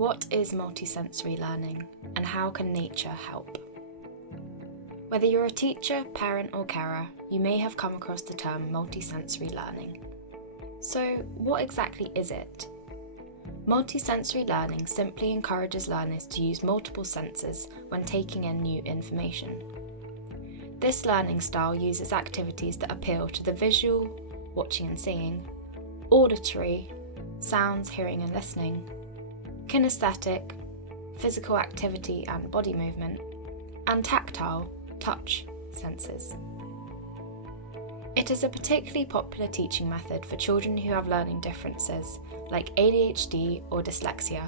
What is multisensory learning, and how can nature help? Whether you're a teacher, parent or carer, you may have come across the term multisensory learning. So, what exactly is it? Multisensory learning simply encourages learners to use multiple senses when taking in new information. This learning style uses activities that appeal to the visual, watching and seeing, auditory, sounds, hearing and listening, kinesthetic, physical activity and body movement, and tactile, touch senses. It is a particularly popular teaching method for children who have learning differences like ADHD or dyslexia,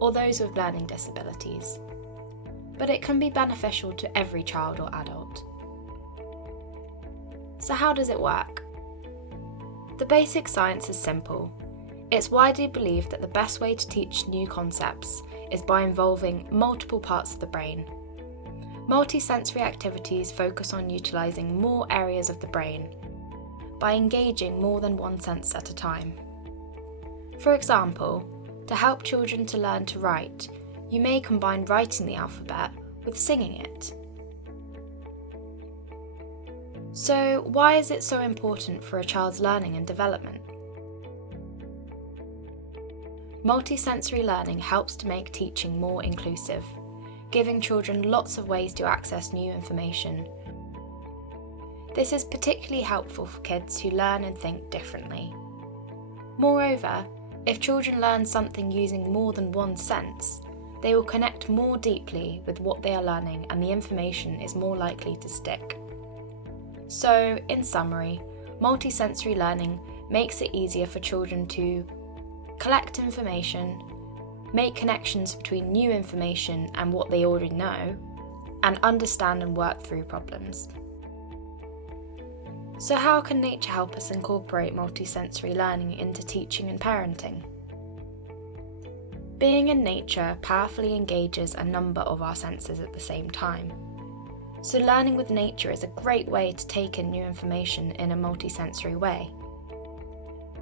or those with learning disabilities. But it can be beneficial to every child or adult. So how does it work? The basic science is simple. It's widely believed that the best way to teach new concepts is by involving multiple parts of the brain. Multisensory activities focus on utilising more areas of the brain by engaging more than one sense at a time. For example, to help children to learn to write, you may combine writing the alphabet with singing it. So, why is it so important for a child's learning and development? Multisensory learning helps to make teaching more inclusive, giving children lots of ways to access new information. This is particularly helpful for kids who learn and think differently. Moreover, if children learn something using more than one sense, they will connect more deeply with what they are learning and the information is more likely to stick. So, in summary, multisensory learning makes it easier for children to collect information, make connections between new information and what they already know, and understand and work through problems. So how can nature help us incorporate multisensory learning into teaching and parenting? Being in nature powerfully engages a number of our senses at the same time. So learning with nature is a great way to take in new information in a multisensory way.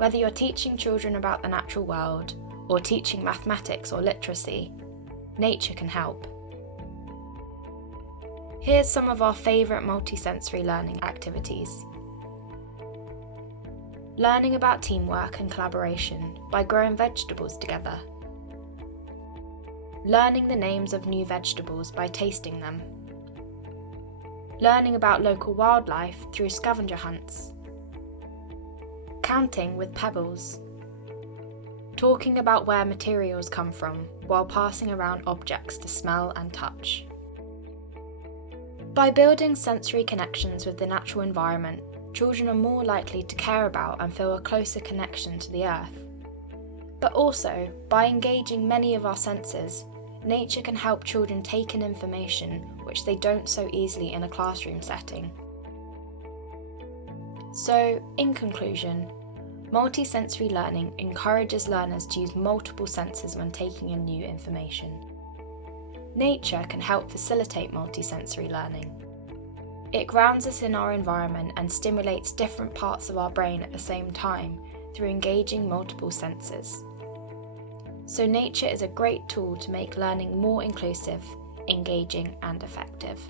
Whether you're teaching children about the natural world or teaching mathematics or literacy, nature can help. Here's some of our favourite multisensory learning activities. Learning about teamwork and collaboration by growing vegetables together. Learning the names of new vegetables by tasting them. Learning about local wildlife through scavenger hunts. Counting with pebbles. Talking about where materials come from while passing around objects to smell and touch. By building sensory connections with the natural environment, children are more likely to care about and feel a closer connection to the earth. But also, by engaging many of our senses, nature can help children take in information which they don't so easily in a classroom setting. So, in conclusion, multisensory learning encourages learners to use multiple senses when taking in new information. Nature can help facilitate multisensory learning. It grounds us in our environment and stimulates different parts of our brain at the same time through engaging multiple senses. So nature is a great tool to make learning more inclusive, engaging and effective.